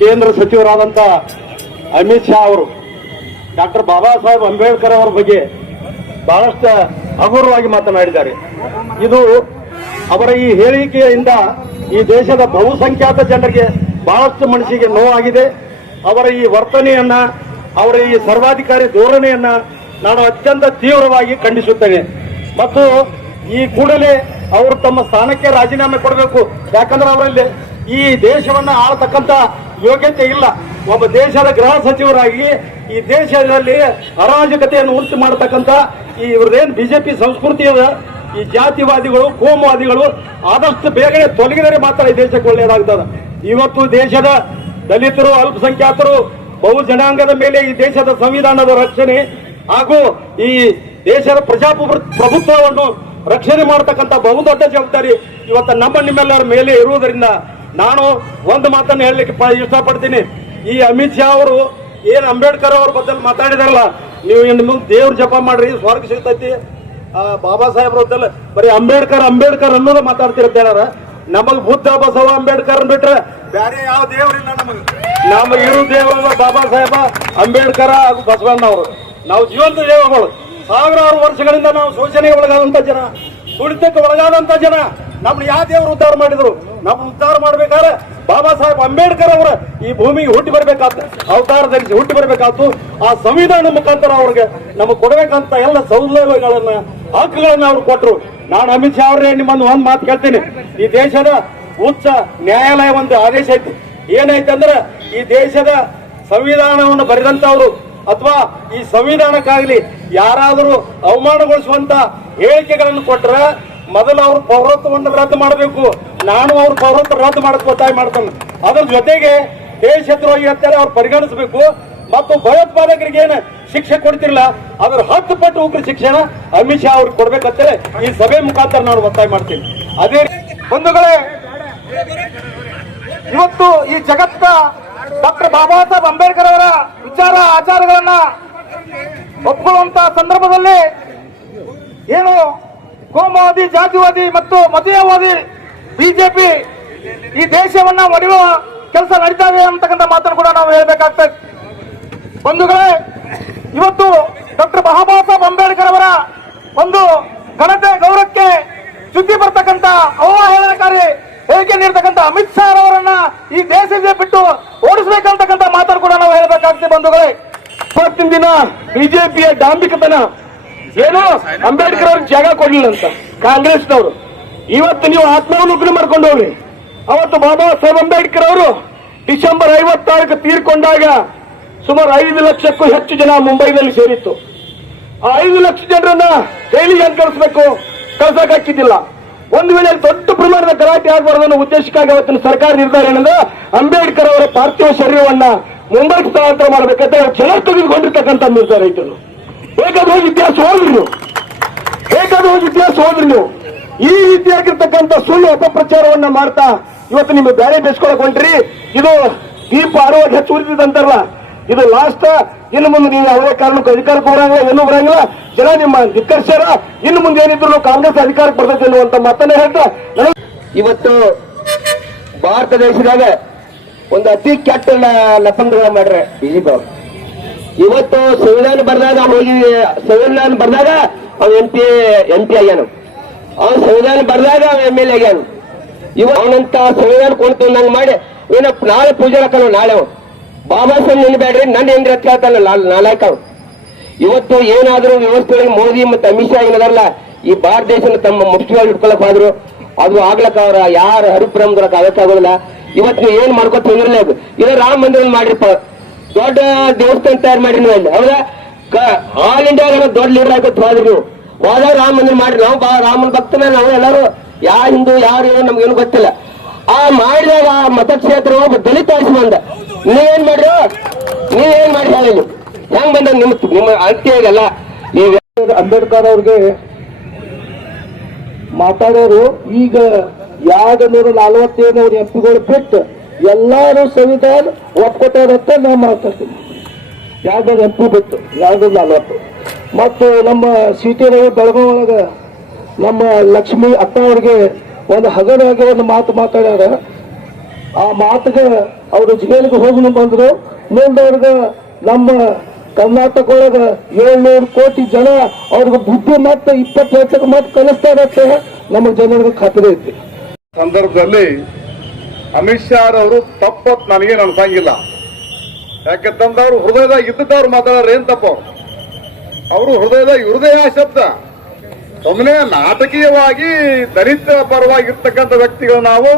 ಕೇಂದ್ರ ಸಚಿವರಾದಂಥ ಅಮಿತ್ ಶಾ ಅವರು, ಡಾಕ್ಟರ್ ಬಾಬಾ ಸಾಹೇಬ್ ಅಂಬೇಡ್ಕರ್ ಅವರ ಬಗ್ಗೆ ಬಹಳಷ್ಟು ಹಗುರವಾಗಿ ಮಾತನಾಡಿದ್ದಾರೆ. ಇದು ಅವರ ಈ ಹೇಳಿಕೆಯಿಂದ ಈ ದೇಶದ ಬಹುಸಂಖ್ಯಾತ ಜನರಿಗೆ ಬಹಳಷ್ಟು ಮನಸ್ಸಿಗೆ ನೋವಾಗಿದೆ. ಅವರ ಈ ವರ್ತನೆಯನ್ನ, ಅವರ ಈ ಸರ್ವಾಧಿಕಾರಿ ಧೋರಣೆಯನ್ನ ನಾನು ಅತ್ಯಂತ ತೀವ್ರವಾಗಿ ಖಂಡಿಸುತ್ತೇನೆ. ಮತ್ತು ಈ ಕೂಡಲೇ ಅವರು ತಮ್ಮ ಸ್ಥಾನಕ್ಕೆ ರಾಜೀನಾಮೆ ಕೊಡಬೇಕು. ಯಾಕಂದ್ರೆ ಅವರಲ್ಲಿ ಈ ದೇಶವನ್ನ ಆಳತಕ್ಕಂತ ಯೋಗ್ಯತೆ ಇಲ್ಲ. ಒಬ್ಬ ದೇಶದ ಗೃಹ ಸಚಿವರಾಗಿ ಈ ದೇಶದಲ್ಲಿ ಅರಾಜಕತೆಯನ್ನು ಉಂಟು ಮಾಡತಕ್ಕಂಥ ಈ ಇವ್ರದೇನು ಬಿಜೆಪಿ ಸಂಸ್ಕೃತಿ ಅದ ಈ ಜಾತಿವಾದಿಗಳು, ಕೋಮುವಾದಿಗಳು ಆದಷ್ಟು ಬೇಗನೆ ತೊಲಗಿದರೆ ಮಾತ್ರ ಈ ದೇಶಕ್ಕೆ ಒಳ್ಳೆಯದಾಗ್ತದೆ. ಇವತ್ತು ದೇಶದ ದಲಿತರು, ಅಲ್ಪಸಂಖ್ಯಾತರು, ಬಹು ಜನಾಂಗದ ಮೇಲೆ ಈ ದೇಶದ ಸಂವಿಧಾನದ ರಕ್ಷಣೆ ಹಾಗೂ ಈ ದೇಶದ ಪ್ರಜಾಪ್ರಭುತ್ವವನ್ನು ಪ್ರಭುತ್ವವನ್ನು ರಕ್ಷಣೆ ಮಾಡತಕ್ಕಂಥ ಬಹುದೊಡ್ಡ ಜವಾಬ್ದಾರಿ ಇವತ್ತು ನಮ್ಮ ನಿಮ್ಮೆಲ್ಲರ ಮೇಲೆ ಇರುವುದರಿಂದ ನಾನು ಒಂದು ಮಾತನ್ನು ಹೇಳಲಿಕ್ಕೆ ಇಷ್ಟಪಡ್ತೀನಿ. ಈ ಅಮಿತ್ ಶಾ ಅವರು ಏನು ಅಂಬೇಡ್ಕರ್ ಅವ್ರ ಬಗ್ಗೆ ಮಾತಾಡಿದಾರಲ್ಲ, ನೀವು ಇನ್ನು ಮುಂದೆ ದೇವ್ರ ಜಪ ಮಾಡ್ರಿ, ಸ್ವರ್ಗ ಸಿಗ್ತೈತಿ. ಬಾಬಾ ಸಾಹೇಬ್ರ ಬದಲು ಬರೀ ಅಂಬೇಡ್ಕರ್ ಅಂಬೇಡ್ಕರ್ ಅನ್ನೋದು ಮಾತಾಡ್ತಿರ್ತಾರ ನಮಗ್ ಬುದ್ಧ ಬಸವ ಅಂಬೇಡ್ಕರ್ ಬಿಟ್ರೆ ಬೇರೆ ಯಾವ ದೇವರಿಲ್ಲ ನಮಗ್. ನಮ್ಮ ಇರು ದೇವರು ಬಾಬಾ ಸಾಹೇಬ, ಅಂಬೇಡ್ಕರ್ ಹಾಗೂ ಬಸವಣ್ಣ ಅವರು. ನಾವು ಜೀವಂತ ದೇವಗಳು ಸಾವಿರಾರು ವರ್ಷಗಳಿಂದ ನಾವು ಶೋಷಣೆಗೆ ಒಳಗಾದಂತ ಜನ, ತುಳಿತಕ್ಕೆ ಒಳಗಾದಂತ ಜನ. ನಮ್ನ ಯಾವ ದೇವರು ಉದ್ಧಾರ ಮಾಡಿದ್ರು? ನಮ್ನ ಉದ್ಧಾರ ಮಾಡ್ಬೇಕಾದ್ರೆ ಬಾಬಾ ಸಾಹೇಬ್ ಅಂಬೇಡ್ಕರ್ ಅವರ ಈ ಭೂಮಿಗೆ ಹುಟ್ಟಿ ಬರ್ಬೇಕಾಯ್ತು ಅವತಾರ ಧರಿಸಿ ಹುಟ್ಟಿ ಬರ್ಬೇಕಾಯ್ತು ಆ ಸಂವಿಧಾನ ಮುಖಾಂತರ ಅವ್ರಿಗೆ ನಮಗೆ ಕೊಡಬೇಕಂತ ಎಲ್ಲ ಸೌಲಭ್ಯಗಳನ್ನ, ಹಕ್ಕುಗಳನ್ನ ಅವ್ರು ಕೊಟ್ಟರು ನಾನು ಅಮಿತ್ ಶಾ ಅವರೇ, ನಿಮ್ಮನ್ನು ಒಂದ್ ಮಾತು ಕೇಳ್ತೀನಿ. ಈ ದೇಶದ ಉಚ್ಚ ನ್ಯಾಯಾಲಯ ಒಂದು ಆದೇಶ ಐತಿ. ಏನೈತೆ ಅಂದ್ರೆ ಈ ದೇಶದ ಸಂವಿಧಾನವನ್ನು ಬರೆದಂತವ್ರು ಅಥವಾ ಈ ಸಂವಿಧಾನಕ್ಕಾಗಲಿ ಯಾರಾದರೂ ಅವಮಾನಗೊಳಿಸುವಂತ ಹೇಳಿಕೆಗಳನ್ನು ಕೊಟ್ಟರೆ ಮೊದಲು ಅವರು ಪೌರತ್ವವನ್ನು ರದ್ದು ಮಾಡಬೇಕು. ನಾನು ಅವ್ರ ಪೌರತ್ವ ರದ್ದು ಮಾಡಕ್ ಒತ್ತಾಯ ಮಾಡ್ತಾನೆ. ಅದ್ರ ಜೊತೆಗೆ ದೇಶದ್ರೋಹಿ ಅಂತೇಳಿ ಅವ್ರು ಪರಿಗಣಿಸಬೇಕು. ಮತ್ತು ಭಯೋತ್ಪಾದಕರಿಗೆ ಏನು ಶಿಕ್ಷೆ ಕೊಡ್ತಿರಲ್ಲ ಅದ್ರ ಹತ್ತು ಪಟ್ಟು ಉಗ್ರ ಶಿಕ್ಷಣ ಅಮಿತ್ ಶಾ ಅವ್ರಿಗೆ ಕೊಡ್ಬೇಕಂತೇಳಿ ಈ ಸಭೆ ಮುಖಾಂತರ ನಾನು ಒತ್ತಾಯ ಮಾಡ್ತೀನಿ. ಅದೇ ಬಂಧುಗಳೇ, ಇವತ್ತು ಈ ಜಗತ್ತ ಡಾಕ್ಟರ್ ಬಾಬಾ ಸಾಹೇಬ್ ಅಂಬೇಡ್ಕರ್ ಅವರ ವಿಚಾರ ಆಚಾರಗಳನ್ನ ಒಪ್ಪುವಂತ ಸಂದರ್ಭದಲ್ಲಿ ಏನು ಕೋಮವಾದಿ ಜಾತಿವಾದಿ ಮತ್ತು ಮತೀಯವಾದಿ ಬಿಜೆಪಿ ಈ ದೇಶವನ್ನ ಒಡೆಯುವ ಕೆಲಸ ನಡೀತಾ ಇದೆ ಅಂತಕ್ಕಂಥ ಮಾತನ್ನು ಕೂಡ ನಾವು ಹೇಳ್ಬೇಕಾಗ್ತದೆ ಬಂಧುಗಳೇ, ಇವತ್ತು ಡಾಕ್ಟರ್ ಬಾಬಾ ಸಾಹೇಬ್ ಅಂಬೇಡ್ಕರ್ ಅವರ ಒಂದು ಘನತೆ, ಗೌರವಕ್ಕೆ ಸುದ್ದಿ ಬರ್ತಕ್ಕಂತ ಅವಹೇಳನಕಾರಿ ಹೇಳಿಕೆ ನೀಡತಕ್ಕಂತ ಅಮಿತ್ ಶಾ ಅವರನ್ನ ಈ ದೇಶದಿಂದ ಬಿಟ್ಟು ಓಡಿಸಬೇಕಂತಕ್ಕಂಥ ಮಾತನ್ನು ಕೂಡ ನಾವು ಹೇಳಬೇಕಾಗ್ತದೆ ಬಂಧುಗಳೇ. ಇವತ್ತಿನ ದಿನ ಬಿಜೆಪಿಯ ಡಾಂಬಿಕತನ. ಏನು? ಅಂಬೇಡ್ಕರ್ ಅವ್ರಿಗೆ ಜಾಗ ಕೊಡ್ಲಿಲ್ಲ ಅಂತ. ಕಾಂಗ್ರೆಸ್ನವರು. ಇವತ್ತು ನೀವು ಆತ್ಮಾವಲೋಕನ ಮಾಡ್ಕೊಂಡು ಹೋಗ್ರಿ. ಅವತ್ತು ಬಾಬಾ ಸಾಹೇಬ್ ಅಂಬೇಡ್ಕರ್ ಅವರು ಡಿಸೆಂಬರ್ ಐವತ್ತಾರಕ್ಕೆ ತೀರ್ಕೊಂಡಾಗ ಸುಮಾರು ಐದು ಲಕ್ಷಕ್ಕೂ ಹೆಚ್ಚು ಜನ ಮುಂಬೈನಲ್ಲಿ ಸೇರಿತ್ತು. ಆ ಐದು ಲಕ್ಷ ಜನರನ್ನ ಜೈಲಿಗೆ ಹೆಂಗ್ ಕಳಿಸ್ಬೇಕು? ಕಳ್ಸಕ್ ಹಾಕಿದ್ದಿಲ್ಲ. ಒಂದು ವೇಳೆ ದೊಡ್ಡ ಪ್ರಮಾಣದ ಗಲಾಟೆ ಆಗಬಾರದು ಅನ್ನೋ ಉದ್ದೇಶಕ್ಕಾಗಿ ಅವತ್ತಿನ ಸರ್ಕಾರ ನಿರ್ಧಾರ ಏನಂದ್ರೆ ಅಂಬೇಡ್ಕರ್ ಅವರ ಪಾರ್ಥಿವ ಶರೀರವನ್ನ ಮುಂಬೈಗೆ ಸ್ಥಳಾಂತರ ಮಾಡ್ಬೇಕಂತ ಜನ ತೆಗೆದುಕೊಂಡಿರ್ತಕ್ಕಂಥ ನಿರ್ಧಾರ ಇತ್ತು ಬೇಕಾದ ಹೋಗಿ ಇತಿಹಾಸ ಹೋದ್ರಿ ನೀವು. ಇತಿಹಾಸ ಹೋದ್ರಿ ನೀವು. ಈ ರೀತಿಯಾಗಿರ್ತಕ್ಕಂಥ ಸುಳ್ಳು ಅಪಪ್ರಚಾರವನ್ನ ಮಾಡ್ತಾ ಇವತ್ತು ನಿಮ್ಗೆ ಬೇರೆ ಬೇಸ್ಕೊಳಕ್ ಹೊಂಟ್ರಿ ಇದು ದೀಪ ಆರೋಗ್ಯ ಹೆಚ್ಚು ಅಂತಲ್ಲ ಇದು ಲಾಸ್ಟ್ ಇನ್ನು ಮುಂದೆ ನೀವು ಯಾವುದೇ ಕಾರಣಕ್ಕೂ ಅಧಿಕಾರಕ್ಕೆ ಬರಂಗಿಲ್ಲ, ಏನೂ ಬರಂಗಿಲ್ಲ. ಜನ ನಿಮ್ಮ ಧಿಕ್ಕರ್ಸ್ಯಾರ, ಇನ್ನು ಮುಂದೆ ಏನಿದ್ರು ಕಾಂಗ್ರೆಸ್ ಅಧಿಕಾರಕ್ಕೆ ಬರ್ತೈತೆ ಅನ್ನುವಂತ ಮಾತನ್ನ ಹೇಳ್ತಾ ಇವತ್ತು ಭಾರತ ದೇಶದಾಗ ಒಂದು ಅತಿ ಕೆಟ್ಟ ಲಪಂಗಗಳ ಮಾಡ್ರೆ ಬಿಜೆಪಿ ಅವ್ರು. ಇವತ್ತು ಸಂವಿಧಾನ ಬರ್ದಾಗ ಹೋಗಿ ಸಂವಿಧಾನ ಬರ್ದಾಗ ಅವ್ರು ಎಂ ಪಿ ಎಂ ಪಿ ಆಗ್ಯಾನ ಅವ್ ಸಂವಿಧಾನ ಬರ್ದಾಗ ಅವ್ ಎಂ ಎಲ್ ಆಗ್ಯಾನ. ಇವ ಅವನಂತ ಸಂವಿಧಾನ ಕೊಡ್ತು ನಂಗೆ ಮಾಡಿ ಏನಪ್ಪ ನಾಳೆ ಪೂಜೆ ಹಾಕಲ್ಲ ನಾಳೆ. ಬಾಬಾ ಸಾಹೇಬ್ ನೆನ್ಬೇಡ್ರಿ ನನ್ನ ಹೆಂಗ್ರಿ ಅಂತ ಹೇಳ್ತಾನ ನಾಲಾಯಕ ಅವ ಇವತ್ತು ಏನಾದರೂ ವ್ಯವಸ್ಥೆಗಳಿಗೆ ಮೋದಿ ಮತ್ತು ಅಮಿತ್ ಶಾ ಏನದಾರಲ್ಲ, ಈ ಭಾರತ ದೇಶನ ತಮ್ಮ ಮುಖ್ಯವಾಗಿ ಇಟ್ಕೊಳಕ್ ಹೋದ್ರು, ಅದು ಆಗ್ಲಕ್ಕ ಅವ್ರ ಯಾರ ಹರಿಪ್ರಮದೊಳಕ್ ಆಗಕ್ಕಾಗೋದಿಲ್ಲ ಇವತ್ತು ನೀವು ಏನ್ ಮಾಡ್ಕೊತ ತೊಂದ್ರೆ ಇದು ರಾಮ ಮಂದಿರ ಮಾಡಿರಪ್ಪ. ದೊಡ್ಡ ದೇವಸ್ಥಾನ ತಯಾರು ಮಾಡಿ ನೀವು ಅಲ್ಲಿ, ಹೌದಾ? ಆಲ್ ಇಂಡಿಯಾ ದೊಡ್ಡ ಲೀಡರ್ ಆಗುತ್ತೆ ಹೋದ್ರಿ ನೀವು. ಹೋದಾಗ ರಾಮ ಮಂದಿರ ಮಾಡ್ರಿ ನಾವು ಬಾ ರಾಮನ ಭಕ್ತನ, ನಾವು ಎಲ್ಲರೂ ಯಾ ಹಿಂದೂ ಯಾರು ಏನೋ ನಮ್ಗೇನು ಗೊತ್ತಿಲ್ಲ. ಆ ಮಾಡಿದಾಗ ಆ ಮತಕ್ಷೇತ್ರ ಒಬ್ಬ ದಲಿತ ಆಯ್ಸಿ ಬಂದ ನೀವೇನ್ ಮಾಡ್ರಿ? ನೀವೇನ್ ಮಾಡಿ ಹೇಳಿ ಹೆಂಗ್ ಬಂದ ನಿಮ್ ನಿಮ್ಮ ಅಂತ್ಯ ಇದೆಲ್ಲ ನೀವು ಅಂಬೇಡ್ಕರ್ ಅವ್ರಿಗೆ ಮಾತಾಡೋರು ಈಗ ಯಾವ್ದು ನೂರ ನಲ್ವತ್ತೇನು ಅವ್ರ ಎಂಪಿಗಳು ಬಿಟ್ಟು ಎಲ್ಲಾರು ಸಂವಿಧಾನ ಒಪ್ಕೊತಾರಂತ ನಾ ಮಾತಾಡ್ತೀನಿ. ಯಾವ್ದಾದ್ರು ಎಂಪಿ ಬಿಟ್ಟು ಯಾವ್ದು ನಲವತ್ತು. ಮತ್ತು ನಮ್ಮ ಸಿಟಿ ಬೆಳಗಾವಿ ಒಳಗ ನಮ್ಮ ಲಕ್ಷ್ಮಿ ಅಕ್ಕ ಅವ್ರಿಗೆ ಒಂದು ಹಗರಾಗಿ ಒಂದು ಮಾತು ಮಾತಾಡ್ಯಾರ. ಆ ಮಾತಿಗೆ ಅವರು ಜೈಲಿಗೆ ಹೋಗಿ ಬಂದರು. ಮುಂದವ್ರಿಗೆ ನಮ್ಮ ಕರ್ನಾಟಕ ಒಳಗ ಏಳ್ನೂರು ಕೋಟಿ ಜನ ಅವ್ರಿಗೆ ಬುದ್ಧಿ ಮತ್ತೆ ಇಪ್ಪತ್ತು ಲಕ್ಷಕ್ಕೆ ಮತ್ತೆ ಕಲಿಸ್ತಾ ಇರತ್ತೆ ನಮ್ಮ ಜನರಿಗೆ ಖಾತ್ರಿ ಐತಿ. ಸಂದರ್ಭದಲ್ಲಿ ಅಮಿತ್ ಶಾ ಅವರು ತಪ್ಪತ್ ನನಗೇನು ಅನ್ಸಂಗಿಲ್ಲ. ಯಾಕಂತಂದ್ರೆ ಅವ್ರು ಹೃದಯದಾಗ ಇದ್ದವ್ರು ಮಾತಾಡೋರು ಏನ್ ತಪ್ಪು ಅವರು ಹೃದಯದ ಹೃದಯ ಶಬ್ದ. ಸುಮ್ಮನೆ ನಾಟಕೀಯವಾಗಿ ದಲಿತ ಪರವಾಗಿರ್ತಕ್ಕಂಥ ವ್ಯಕ್ತಿಗಳು ನಾವು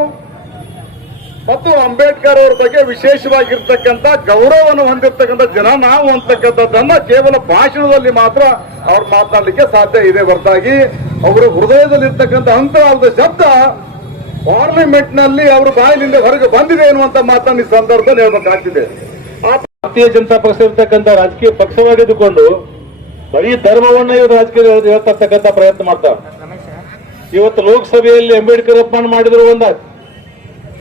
ಮತ್ತು ಅಂಬೇಡ್ಕರ್ ಅವ್ರ ಬಗ್ಗೆ ವಿಶೇಷವಾಗಿರ್ತಕ್ಕಂಥ ಗೌರವವನ್ನು ಹೊಂದಿರತಕ್ಕಂಥ ಜನ ನಾವು ಅಂತಕ್ಕಂಥದ್ದನ್ನ ಕೇವಲ ಭಾಷಣದಲ್ಲಿ ಮಾತ್ರ ಅವ್ರು ಮಾತನಾಡಲಿಕ್ಕೆ ಸಾಧ್ಯ ಇದೆ ಹೊರತಾಗಿ. ಅವರ ಹೃದಯದಲ್ಲಿರ್ತಕ್ಕಂಥ ಅಂತರಾಳದ ಶಬ್ದ ಪಾರ್ಲಿಮೆಂಟ್ನಲ್ಲಿ ಅವ್ರ ಬಾಯಿಲಿಂದ ಹೊರಗೆ ಬಂದಿದೆ ಎನ್ನುವಂತ ಮಾತನ್ನು ಈ ಸಂದರ್ಭದಲ್ಲಿ ಹೇಳ್ಬೇಕಾಗ್ತಿದೆ. ಭಾರತೀಯ ಜನತಾ ಪಕ್ಷ ಇರ್ತಕ್ಕಂಥ ರಾಜಕೀಯ ಪಕ್ಷವಾಗಿದ್ದುಕೊಂಡು ಬರೀ ಧರ್ಮವನ್ನ ಇವರು ರಾಜಕೀಯ ಹೇಳ್ತಕ್ಕಂಥ ಪ್ರಯತ್ನ ಮಾಡ್ತಾರೆ ಇವತ್ತು ಲೋಕಸಭೆಯಲ್ಲಿ ಅಂಬೇಡ್ಕರ್ ಅಪಮಾನ ಮಾಡಿದ್ರು ಒಂದ.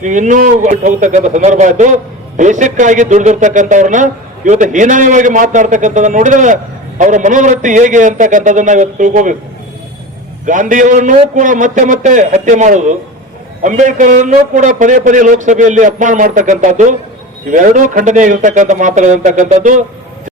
ನೀವು ಇನ್ನೂ ಹೋಗ್ತಕ್ಕಂಥ ಸಂದರ್ಭ ಆಯ್ತು. ದೇಶಕ್ಕಾಗಿ ದುಡಿದಿರ್ತಕ್ಕಂಥವ್ರನ್ನ ಇವತ್ತು ಹೀನಾಯವಾಗಿ ಮಾತನಾಡ್ತಕ್ಕಂಥದ್ದನ್ನ ನೋಡಿದ್ರೆ ಅವರ ಮನೋವೃತ್ತಿ ಹೇಗೆ ಅಂತಕ್ಕಂಥದ್ದನ್ನ ಇವತ್ತು ತಿಳ್ಕೋಬೇಕು. ಗಾಂಧಿಯವರನ್ನೂ ಕೂಡ ಮತ್ತೆ ಮತ್ತೆ ಹತ್ಯೆ ಮಾಡುವುದು ಅಂಬೇಡ್ಕರ್ ಅವರನ್ನು ಕೂಡ ಪದೇ ಪದೇ ಲೋಕಸಭೆಯಲ್ಲಿ ಅಪಮಾನ ಮಾಡ್ತಕ್ಕಂಥದ್ದು, ಇವೆರಡೂ ಖಂಡನೆಯಾಗಿರ್ತಕ್ಕಂಥ ಮಾತಾಡತಕ್ಕಂಥದ್ದು